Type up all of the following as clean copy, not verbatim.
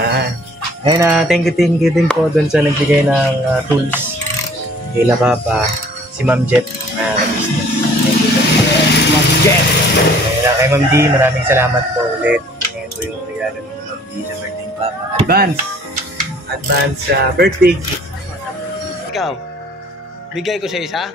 Yan. Ayun thank you din po doon sa nagbigay ng tools. Kila Papa, si Ma'am Jet. Ma'am Jet. Kay Ma'am D, maraming salamat po ulit. Ngayon po yung regalo ni Ma'am D sa birthday ni Papa. Advance birthday gift. Ikaw, bigay ko sa isa?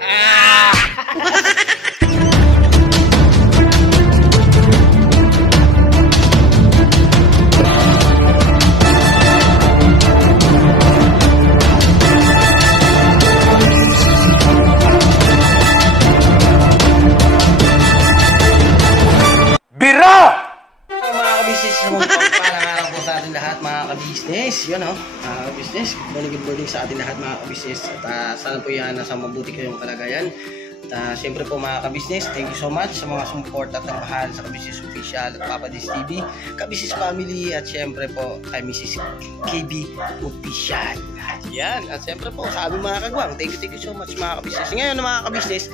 Mga kabisnes, yun o, mga kabisnes, good morning sa ating lahat mga kabisnes, at sana po yan nasa mabuti kayong kalagayan. At siyempre po mga kabisnes, thank you so much sa mga support at mahal sa Kabisnes Official at Papa Dins TV, Kabisnes Family, at siyempre po kay Mrs. KB Official. Yan, at siyempre po sa aming mga kagwang, thank you so much mga kabisnes. Ngayon mga kabisnes,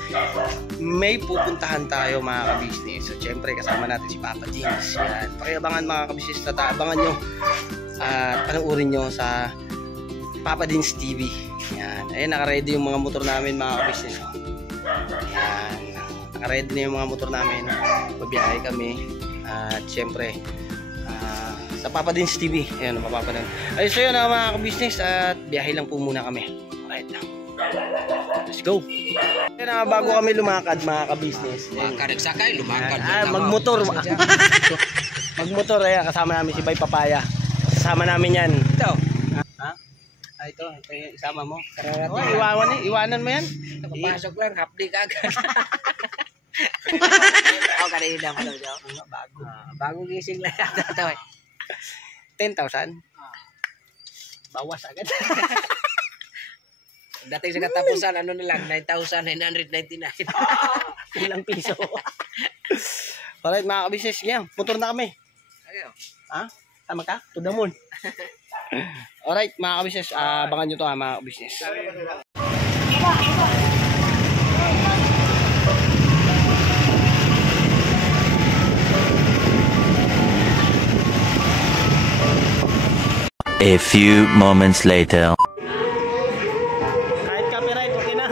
may pupuntahan tayo mga kabisnes. So siyempre kasama natin si Papa Dins. Yan, pakiabangan mga kabisnes, tataabangan nyo at panoorin nyo sa Papa Dins TV. Yan, ayun, naka-ready yung mga motor namin mga kabisnes. Yan, naka-ready na yung mga motor namin. Mabiyahe kami at syempre sa Papa Dins TV. Ayan, mapapanood. Ayun, so yun mga kabisnes, at biyahe lang po muna kami. Alright lang, let's go. Ayun, bago kami lumakad mga kabisnes, Nagsakay, lumakad. magmotor. Magmotor, ayan, kasama namin si Bay Papaya. Kasama namin yan. Ito. Ha? Ito yung isama mo. Iwanan mo yan. Napapasok lang, hapdi ka agad. Ako kanina mo daw siya. Bago. Bagong gising lang yata ito eh. 10,000. Bawas agad. Dating sa katapusan, ano na lang, 9,999. Ilang piso. Alright mga kabisnes, ngayon, motor na kami. Ha? Tama ka? To the moon. Alright mga kabisnes, abangan nyo to mga kabisnes. A few moments later. Kahit copyright, okay na.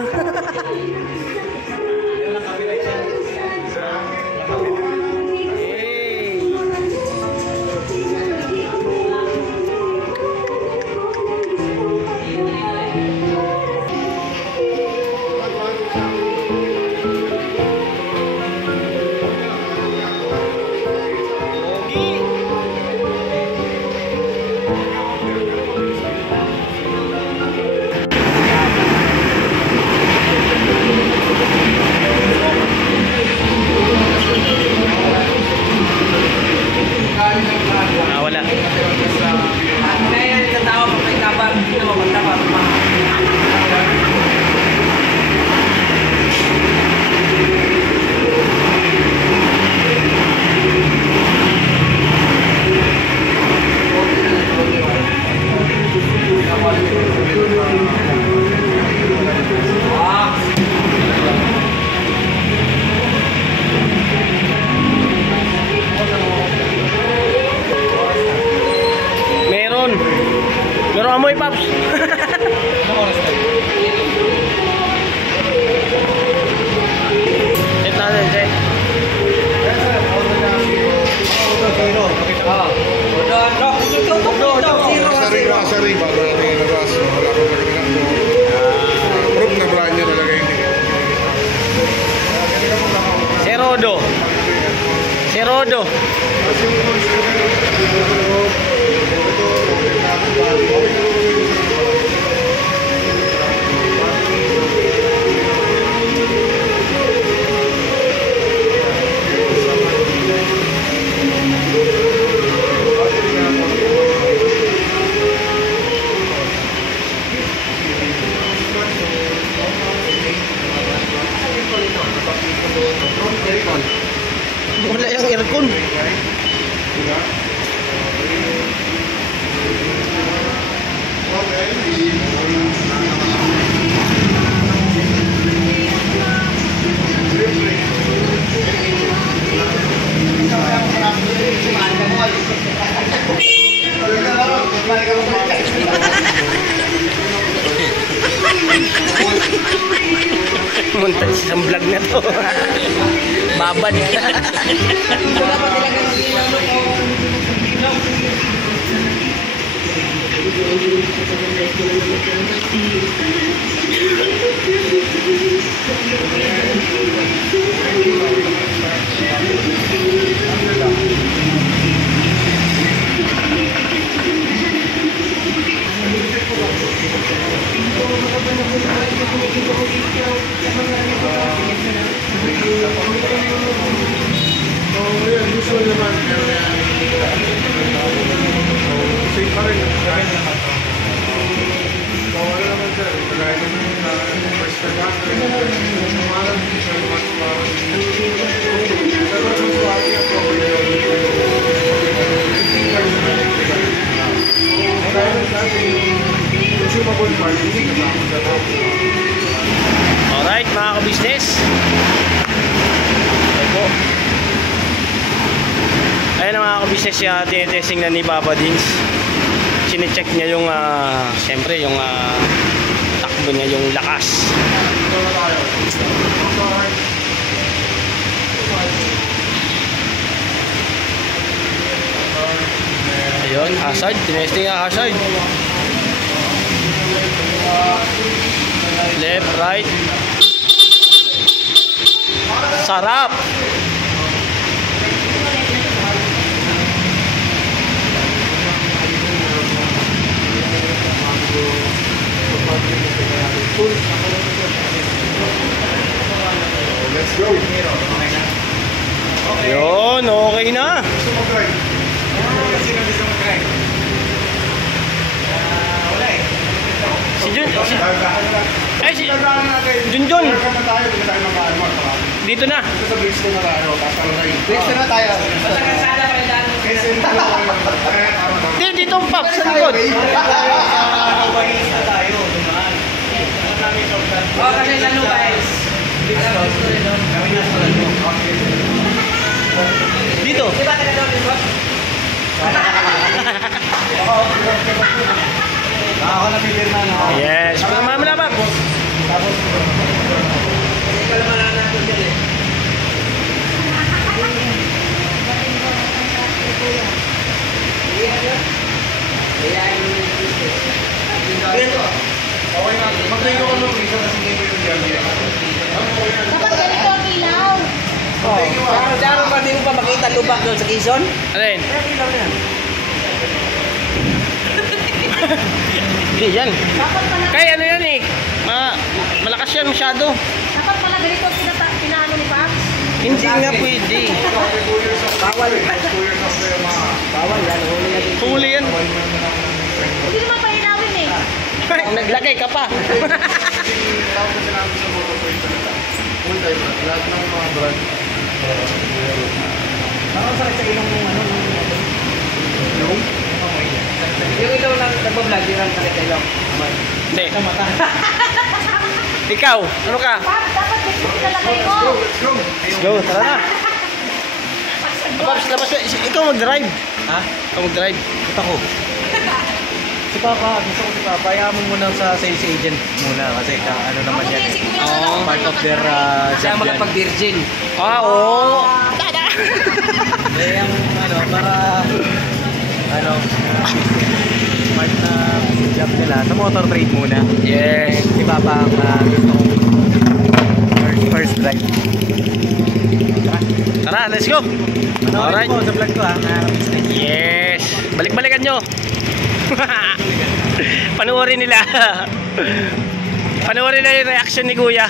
Wala. Meron amoy, Paps. Check natin, check. Sari, bago natin ilabas. Wala ko marinig po. Proof na brand niya talaga hindi. Serodo. Muntas isang vlog na to. Babad. Usual naman. Same pa rin. Wala naman sir. Kagaya naman na first time natin. Umalang siya mas pero mas wagi ang consumable part, hindi kasama sa top. Alright mga ka-business. Ito. Ayan ang mga ka-business siya, tinetesting na ni Papa Dins. Sine-check niya yung, siyempre yung takbo niya, yung lakas. Ayun, hazard, tinesting ang hazard. Left, right. Sarap. Let's go! Ayun, okay na. Si Junjun. Dito na. Sa Bristol na tayo, Bristol na tayo. Dito ang pub sa likod. Kasi lalo guys. Dito. Diba taga doon yung boss? Ako na pipirma na. Yes, mama na ba? Tapos, Hindi ka naman natin dyan eh. okay na. Mag-tayo ko ng reason kasi hindi ko yung gagawin. Dapat ganito ang ilaw. Diyan ba di mo pa makita lubak doon sa Quezon? Alin? Hindi yan. Dapat pala, Kaya ano yan eh. Malakas yan masyado. dapat pala ganito ang pinaano ni Paps. Hindi nga pwede. Bawal. 2 years after yung mga Bawal yan. Huli yan. Huli yan. Hindi naman pa inawin eh. Naglagay ka pa. tawag kasi namin sa motor point talaga. Full time na. Lahat ng mga brand. Parang sakit sa ilong ng ano. Yung? Yung ilaw lang nagbablog, yun ang sakit sa ilong. Hindi. Ikaw, ano ka? Paps, dapat ganito pinalagay ko. Let's go! Let's go, tara na. Paps, labas ka. Ikaw mag-drive. Ha? Ikaw mag-drive. Ito ko. Si Papa, gusto ko si Papa. Ayaw mo muna sa sales agent muna kasi ano naman Ako yan din si eh. Kuya Oo, na Part of their Siya job yan. makapag-virgin. Oo. Eh, yung ano, para ano, part na job nila sa motor trade muna. Yes. Si Papa ang gusto kong first drive. Tara, let's go. Alright. Alright. Po sa vlog ko business. Yes. Balik-balikan nyo. Panoorin nila. Panoorin na yung reaction ni Kuya.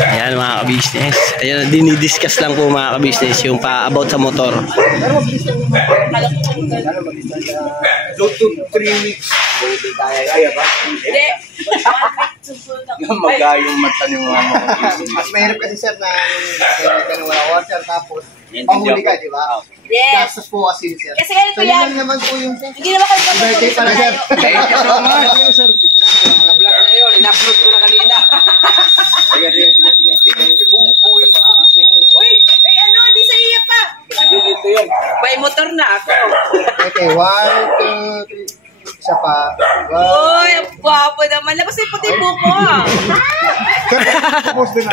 Ayan mga ka-business. Ayan, dinidiscuss lang po mga ka-business yung about sa motor. 2 to 3 weeks. Kaya ba? Hindi. Magayong mata ng mga Mas mahirap kasi sir na wala water tapos panghuli ka, di ba? Yes. Gastos po kasi sir. Kasi ganito So yun yan. lang naman po yung Hindi naman kayo birthday pala sir. Thank you so much. Vlog na yun. In-upload ko na kanina. Uy, may ano, di sa iya pa. Dito yun. May motor na ako. Okay, 1, 2, 3. Isa pa. Uy, ang gwapo naman. Labas yung puti buko ah. Tapos din na.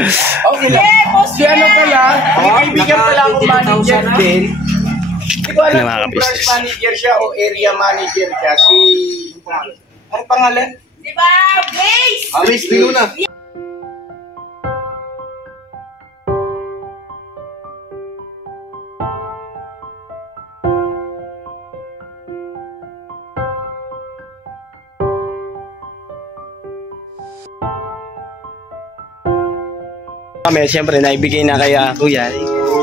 Okay lang. Yeah, boss Si ano pala, may kaibigan pala akong manager din. Hindi ko alam Ano, mga kung branch business? manager siya o area manager siya. Ang pangalan? Di ba? Blaze! Alis, di na. Kami, siyempre, naibigay na kaya kuya.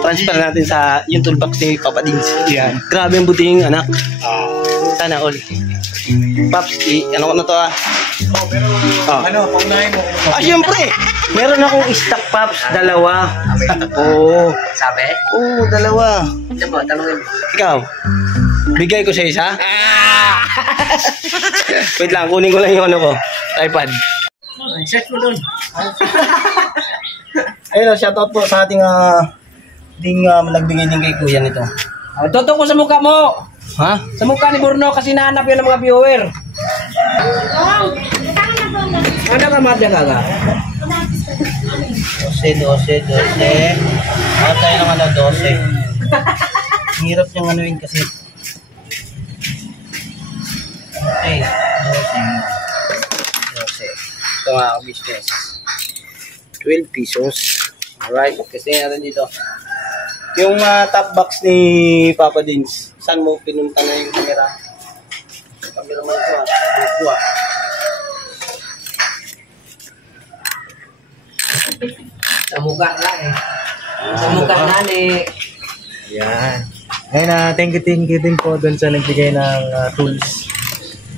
Transfer natin sa yung toolbox ni Papa Dins. Yan. Grabe ang buting anak. Sana all. Paps, ano ko na to ah? Ano, paunahin mo. Siyempre! Meron akong stock Paps, dalawa. Oo. Sabi? Oo, dalawa. Ito mo, tanongin mo. Ikaw, bigay ko sa isa? Wait lang, kunin ko lang yung ano ko. iPad. Check mo doon. Ayun, shoutout po sa ating nagbigay din kay kuya nito. Totoo ko sa mukha mo. Ha? Sa mukha ni Burno kasi nahanap yan ng mga viewer. Ano ka madya ka ka? 12. Bakit tayo ng 12? Ang hirap niyang anuin kasi. Okay, 12. Ito nga ang business. 12 pesos. Alright, kasi natin dito. Yung top box ni Papa Dins, saan mo pinunta na yung camera? Camera mo ito ah. Sa mukha ka eh. Sa mukha na ni. Yan. Ngayon thank you din po doon sa nagbigay ng tools.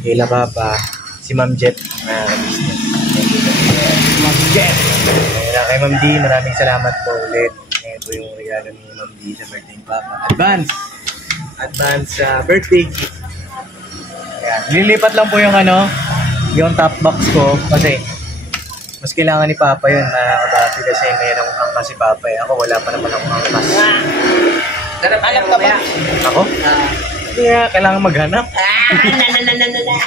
Kila Papa, si Ma'am Jet na business. Thank you. Ma'am Jet. Kay Ma'am D, maraming salamat po ulit. Ngayon po yung regalo ni Ma'am D sa birthday ni Papa. Advance birthday gift. Ayan. Lilipat lang po yung yung top box ko kasi mas kailangan ni Papa yun na kabati kasi mayroong angkas si Papa eh. Ako wala pa naman akong angkas. Alam ka ba? Ako? Hindi kailangan maghanap.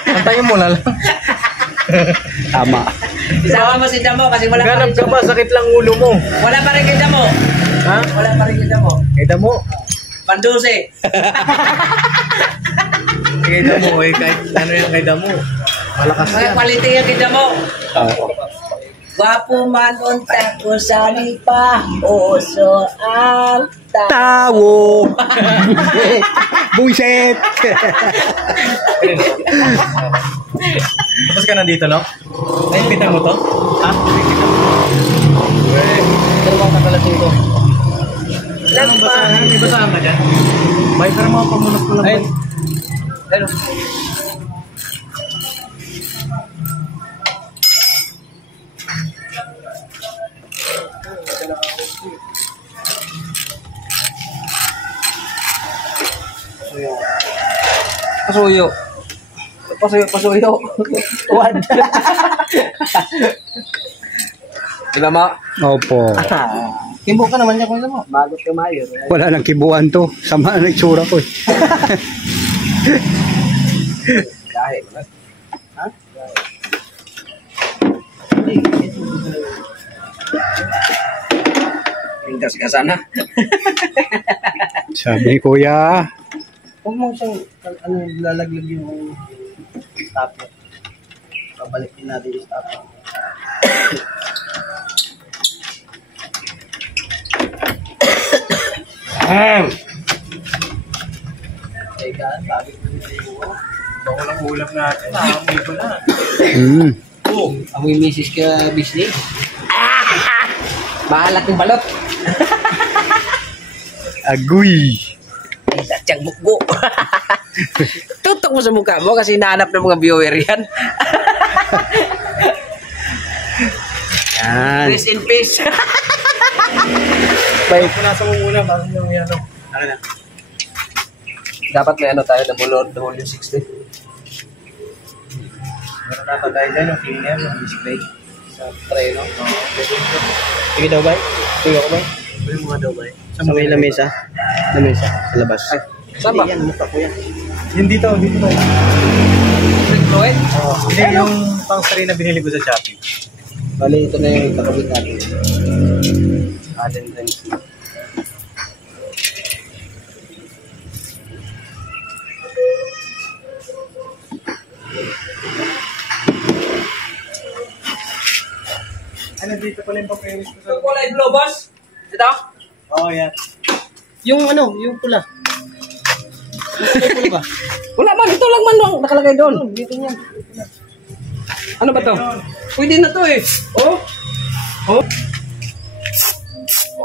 Antayin mo na lang. Tama. Isama mo si Damo kasi wala pa Maghanap rin. ka ba? Sakit lang ulo mo. Wala pa rin kay Damo. Ha? Wala pa rin kay Damo. Kay Damo. Panduse. Kay Damo eh. Kahit ano yan kay Damo. Malakas Mga yan. quality yan kay Damo. Gwapo man unta ko sani pa uso ang Tawo! Buisit! Tapos ka nandito, no? Ay, pitang mo to? Ha? Pero mga kakalasing ko. Anong basahan? May basahan ka dyan? May pero mga pamunot ko lang. Ayun. Ayun. Pasuyo. Pasuyo. Tuwad. Sila mo? Opo. Kimbo ka naman niya kung alam mo. Bagot ka mayor. Wala nang kibuan to. Sama na itsura ko eh. Dahil mo na. Tingkas ka sana. Sabi ni Kuya. Huwag mo siyang lalaglag yung stopper. Babalikin natin yung stopper. Teka, sabi ko yung Bako lang ulam natin. Nakamoy ko na. amoy misis ka, business. Mahalat yung balot. Agoy. Datyang bukbo. Tutok mo sa mukha mo kasi hinahanap ng mga viewer yan. Yan. Rest in peace. Punasan mo muna bago yung ano. Ano na? Dapat may ano tayo, W60. Meron na tayo dyan yung cleaner, yung display. Sa tray, no? Sige daw, bay. Sige ako, bay. Ito yung mga daw ba eh? Sa may lamesa. Lamesa, sa labas. Ay, saan ba? Yan, mukha ko yan. Yun dito ba? Floyd? Oo. Hindi yung pang spray na binili ko sa Shopee. Bali, ito na yung kakabit natin. Allen Wrench. Ano dito pala yung papeles ko sa... Kulay blue, boss? Ito? Oo, yan. Yung ano, yung pula. Yung pula ba? Wala man, ito lang man lang nakalagay doon. Dito niya. Ano ba to? Pwede na to eh. Oh. Oh.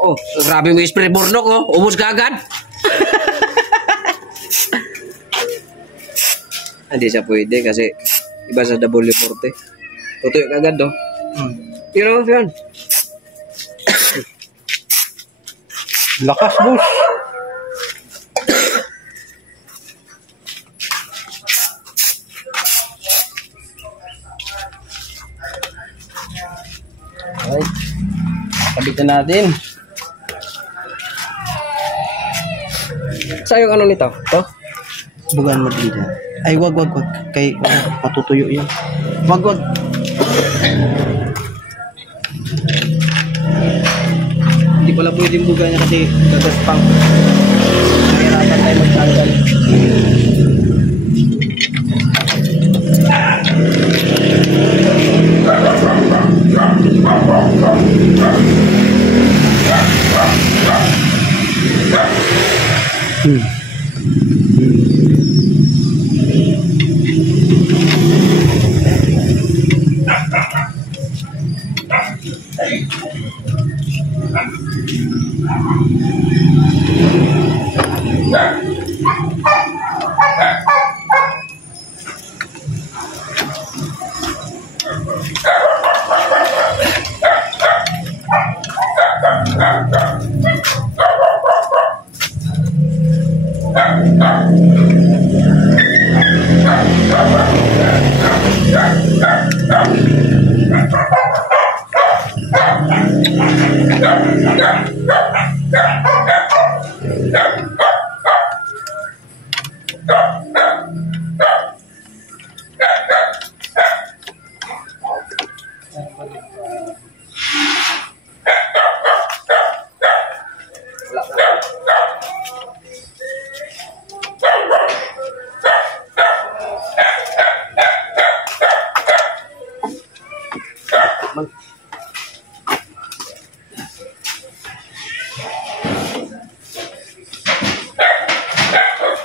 Oh, grabe mo spray burnok oh. Ubus ka agad. Hindi siya pwede kasi iba sa W40. Tutuyo ka agad oh. You know, yan. Lakas, boss. Alright. Kabit na natin. Sa yung ano nito? Ito? Bugan mo dito. Ay, wag. Kay matutuyo yan. Wag. Hindi pala pwedeng buga niya kasi gagaspang. Mahirapan tayo magtanggal.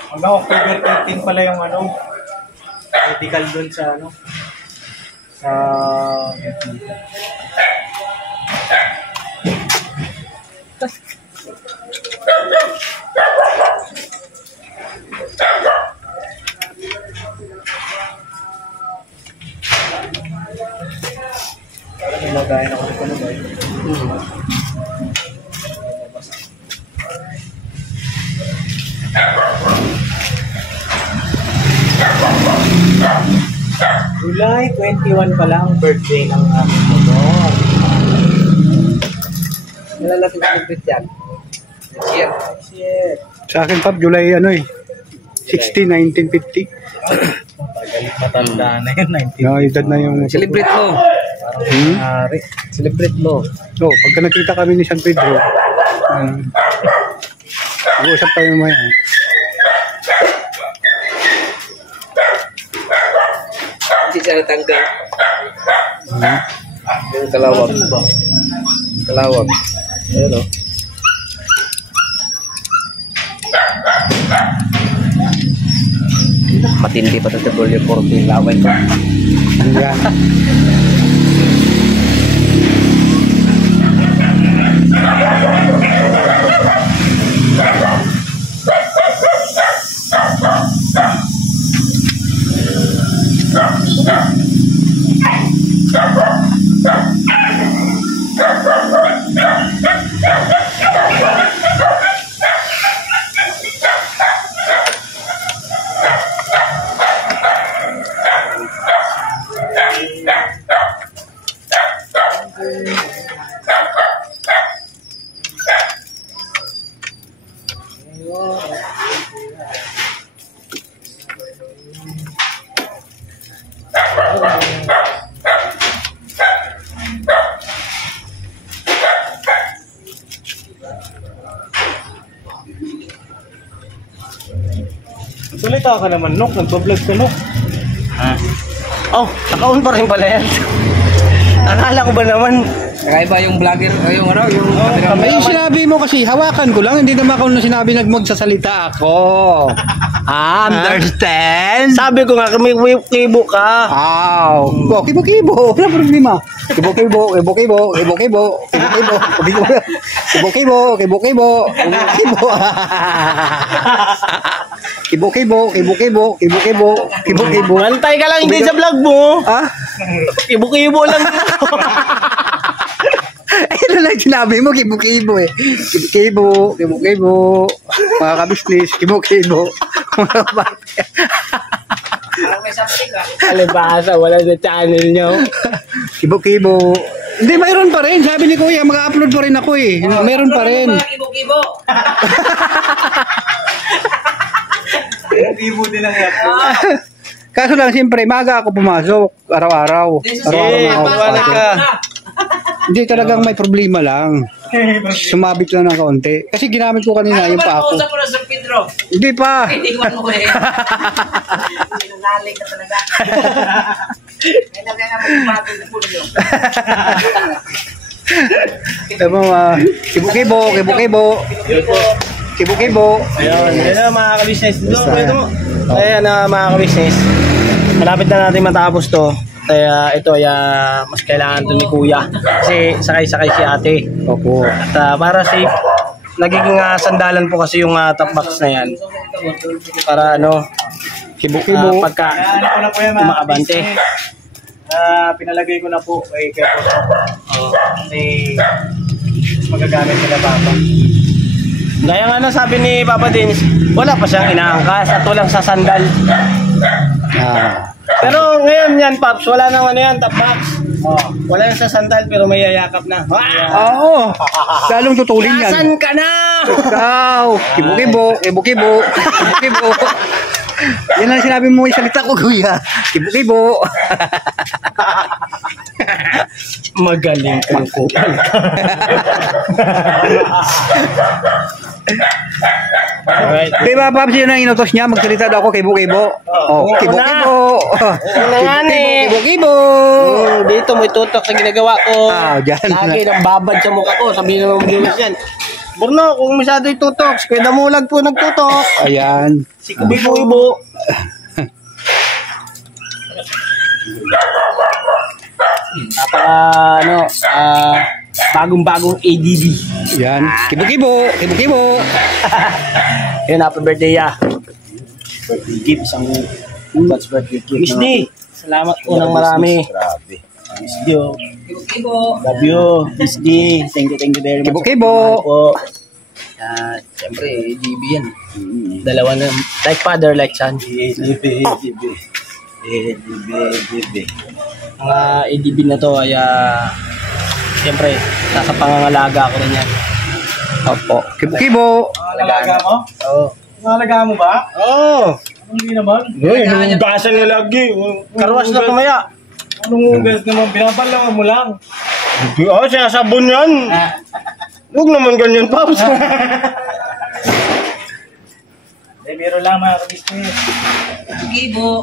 Hanggang October 13 pala yung ano, medical doon sa ano, sa parang magayon ako dito na ba? July 21 pa lang birthday ng aking motor. Wala na celebrate yan. Sa akin, Pap, July 16, 1950. Matanda na yun, 19. No, edad na yung... Celebrate mo. Celebrate mo. So, pagka nakita kami ni San Pedro, mag-uusap tayo mo yan. Hindi siya natanggal. Yung kalawag. Kalawag. Ayun o. Matindi pa ito sa W40 laway ko. Yan. Salita ka naman, Nok. Nagpa-vlog ka, Nok. Oh, naka-on pa rin pala yan. Akala ko ba naman? Nakaiba yung vlogger, yung May sinabi mo kasi, hawakan ko lang. Hindi naman ako na sinabi magsasalita ako. Understand? Sabi ko nga, kibo ka. Oh, kibo-kibo. Wala problema. Kibo-kibo, kibo-kibo, kibo-kibo, kibo-kibo, kibo-kibo, kibo-kibo, kibo-kibo. Kibo-kibo, kibo-kibo, kibo-kibo, kibo-kibo. Antay ka lang hindi sa vlog mo. Ha? Kibo-kibo lang. Ano lang sinabi mo, kibo-kibo eh. Kibo-kibo, kibo-kibo. Mga kabisnes, kibo-kibo. Mga bata. Alibasa, wala sa channel nyo. Kibo-kibo. Hindi, mayroon pa rin. Sabi ni Kuya, mag-upload pa rin ako eh. Mayroon pa rin. Kibo-kibo. Kibo din lang yan. Kaso lang, siyempre, maga ako pumasok. Araw-araw. Araw-araw na ako pumasok. Hindi, talagang may problema lang. Sumabit lang ng kaunti. Kasi ginamit ko kanina yung pa ako. Usap mo na sa Pedro. Hindi pa. Hindi ko ano ko eh. Sinungaling ka talaga. Kailangan naman yung bago ng pulyo. Diba, kibo-kibo, kibo-kibo. Kibo-kibo. Ayun, yun na mga ka-business. Ito mo. Ayan na mga ka-business. Malapit na natin matapos to. Kaya ito ay mas kailangan to ni Kuya. Kasi sakay-sakay si ate. Opo. At para safe, nagiging sandalan po kasi yung top box na yan. Para Kibo-kibo. pagka Ano ko na po yan, mga umaabante. Pinalagay ko na po kay Kepo. Kasi magagamit nila Papa. Gaya nga na sabi ni Papa Dins, wala pa siyang inaangkas at walang sasandal. Pero ngayon yan, Paps, wala nang yan, top box. Wala nang sasandal pero may yayakap na. Oo. Lalong tutulin yan. Nasaan ka na? Ikaw. Kibo-kibo, kibo-kibo, kibo-kibo. Yan ang sinabi mo yung salita ko, Kuya. Kibo-kibo. Magaling kang kupal ka. Alright. Di ba, Paps, yun ang inutos niya? Magsalita daw ako, kibo-kibo. Oh, kibo-kibo. Kibo-kibo. Dito mo itutok sa ginagawa ko. Dyan. Lagi nang babad sa mukha ko. Sabihin naman mag-iwas yan. Burno, kung masyado itutok, si Kuya Damulag po nagtutok. Ayan. Si Kubibo-ibo. Bagong-bagong ADB. Yan. Kibo-kibo. Kibo-kibo. Yun, happy birthday ya. Birthday gift, isang God's birthday gift. Miss D, salamat po ng marami. Grabe. Miss D, oh. Kibo-kibo. Love you, Miss D. Thank you very much. Kibo-kibo. Mahal po. Siyempre, ADB yan. Dalawa na, like father, like son. ADB. Mga ADB na to ay siyempre, nasa pangangalaga ko rin yan. Opo. Kibo-kibo. Alaga mo? Oo. Alaga mo ba? Oo. Hindi naman. Hugasan niya lagi. Karwas na pamaya. Anong hugas naman? Binabalawan mo lang. Oo, sinasabon yan. Huwag naman ganyan, Pops. Eh, biro lang mga kabisnes. Gibo.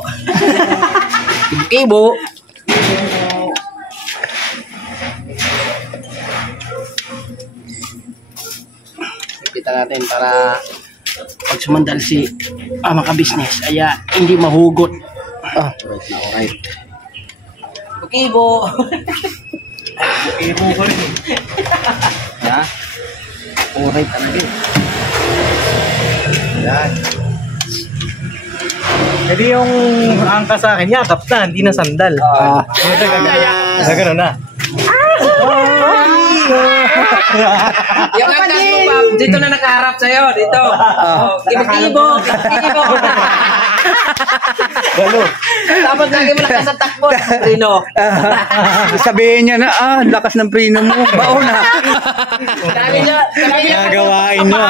Kibo. Ipita natin para pag sumandal si mga business ay hindi mahugot. Alright na, alright. Gibo. Ibo ko rin. Alright talaga. Yan. Jadi yung angka sa akin, yakap na, hindi na sandal. Gano'n na. Yung angkas mo, Pap, dito na nakaharap sa'yo. Dito. Gibo. Galo. Tapos lagi mo lakas sa takbo. Rino. Sabihin niya na, lakas ng prino mo. Baon na. Sabi niya. Nagawain nyo.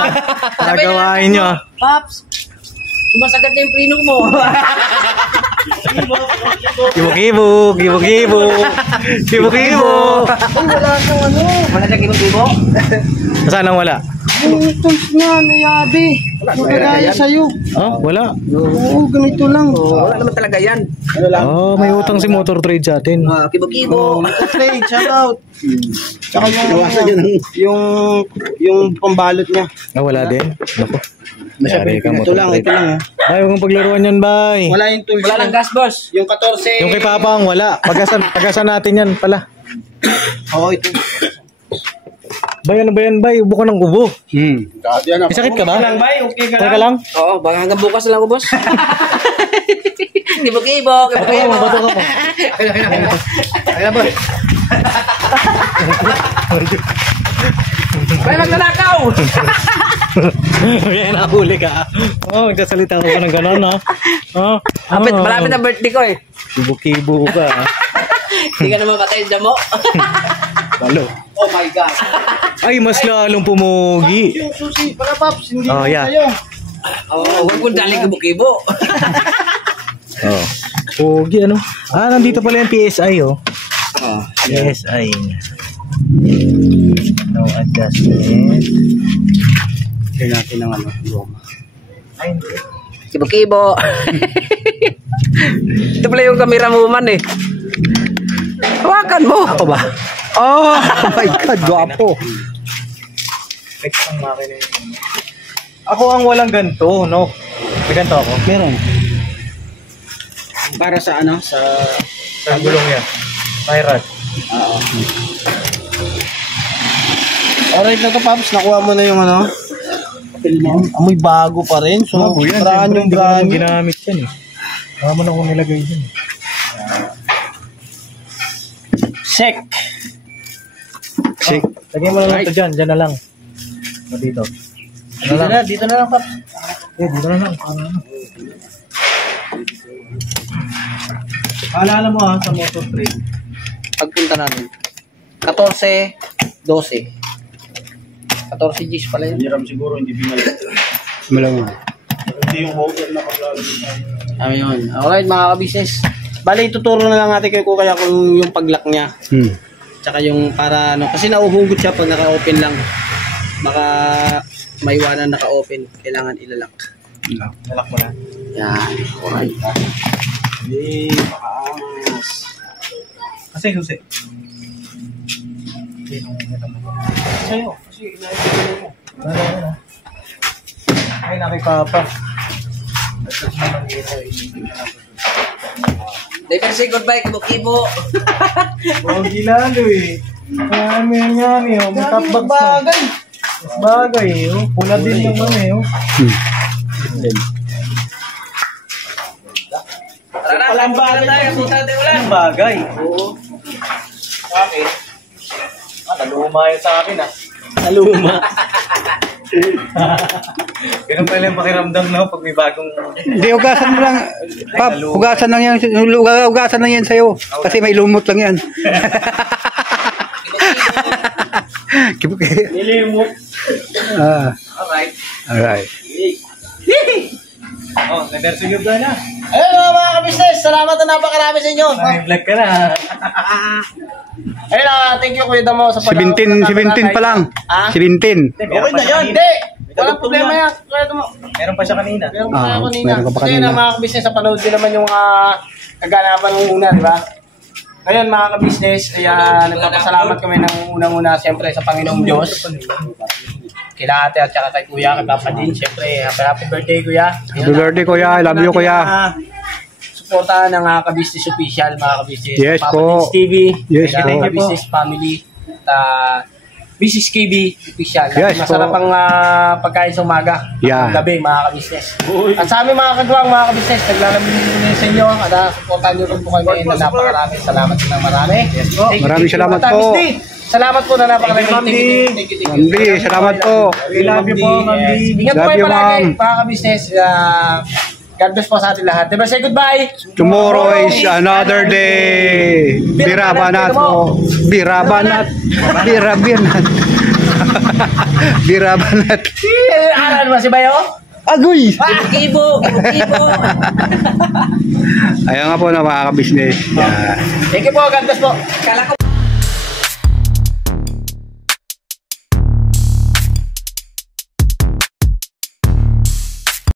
Nagawain nyo. Paps, sumasagat na yung prino mo. Kibo-kibo. Kibo-kibo. Kibo-kibo. Wala na gibo. Saan ang wala? Tools niya, nayabi. Magagaya sa'yo. Oh, wala. Oo, ganito lang. Wala naman talaga yan. Oh, may utang si Motor Trade sa atin. Kibo. Trade, shout out. Tsaka yung pambalot niya. Ah, wala din. Naku. Yari ka, Ito Motor lang, Trade. ito lang. Bay, huwag mong paglaruan yan, bay. Wala yung tools. Wala lang gas, boss. Yung 14. Yung kay Papang, wala. Pagasan natin yan pala. Oo, ito. Bay, ano ba yan, bay? Ubo ka ng ubo. May sakit ka ba? Bay, okay ka Okay ka lang? Oo, baka hanggang bukas lang ako, boss. Gibo. Oo, bato ka pa. Kaya ba? Bay, magnanakaw! Kaya nahuli ka. Oh, magsasalita ko ng gano'n, ha? Oh, Malapit na birthday ko eh. Kibo-kibo ka, ha? Hindi ka naman patay sa damo. Balo. Oh my God. Ay, mas lalong pumugi. Yung susi, para Paps, hindi Oh, mo yeah. sa'yo. Huwag kong daling kibo. Oh. Pugi, ano? Ah, nandito pala yung PSI, oh. PSI. No adjustment. Kaya natin ng goma. Ay, hindi. Kibo. Ito pala yung camera mo man eh. Hawakan mo. Ako ba? Oh my God, guwapo. Flex ang makina yun. Ako ang walang ganito, no? May ganito ako. Meron. Para sa ano? Sa gulong yan. May rod. Alright na to, Paps. Nakuha mo na yung ano? Amoy bago pa rin. So, Oh, yan. brand Siyempre, yung hindi ko naman brand. ginamit yan, eh. Tama na akong nilagay dyan, eh. Check. Shake. Lagyan mo na lang ito dyan. Dyan na lang. O, dito. Dito na lang, Paps. Eh, dito na lang. Para ano. Paalala mo sa Motor Trade. Pagpunta natin. 14, 12. 14 Gs pala yun. Hiram siguro, hindi binalik. Malamang. Hindi yung holder na kablalo. Yun. Alright mga ka-business. Bale, ituturo na lang natin kay Kuya kung yung pag-lock niya. Tsaka yung para ano, kasi nauhugot siya pag naka-open lang. Baka maiwanan naka-open. Kailangan ilalak. Nalak mo na. Yan. Alright. Hindi, makaangas. Kasi, susi. Sa'yo, kasi inaibigay mo. Ano? Ay, nakipapa. Never say goodbye, kibo. Pogi lalo, eh. Yan, oh. May top box na. Bagay, oh. Pula din yung ano, eh, oh. Tara na, palambala tayo. Punta tayo ulan. Ang bagay. Oo. Sa akin. Naluma yun sa akin, ah. Aluma. Ganun pala yung pakiramdam na pag may bagong... Hindi, ugasan mo lang. Pap, ugasan lang yan. Ugasan lang yan sa'yo. Kasi may lumot lang yan. Nilimot. Alright. Alright. Oh, na-version yung na. Ayun mga ka-business, salamat na napakarami sa inyo. May vlog ka na. Ayun thank you Kuya Damo sa 17 pa lang. Ah? 17. Okay na yun. Hindi. Walang problema yan. Kuya Damo. Meron pa siya kanina. Meron pa tayo kanina. meron ka pa Kasi kanina. na mga ka-business, sa panood din naman yung kaganapan ng una, di ba? Ngayon mga ka-business, kaya nagpapasalamat kami ng unang-una siyempre sa Panginoong Diyos. Kila ate at saka kay Kuya, kay Papa din. Siyempre, happy birthday Kuya. Happy birthday, Kuya. I love you, Kuya. Suportahan ng ka-business official, mga ka-business. Yes Papa po. Dins TV. Yes kaya po. ka-business family. At Business KB official. Yes Masarap po. ang pagkain sa umaga. Yeah. Gabi, mga ka-business. At sa aming mga kagawang mga ka-business, naglalambing ko sa inyo. At supportahan nyo rin po kami na napakarami. Salamat po ng marami. Yes po. Maraming salamat po. Salamat po na napakarami. Thank you, Thank you. Ma'am D, salamat po. We love you po, Ma'am D. Ingat po Love kayo you, palagi, ma'am. mga ka-business. God bless po sa atin lahat. Diba, say goodbye. Tomorrow is another day. Birabanat po. Birabanat. Birabanat. Birabanat. Aral mo si Bayo? Agoy! Kibo. Ayan nga po na mga ka-business. Thank you po, God bless po. Kala ko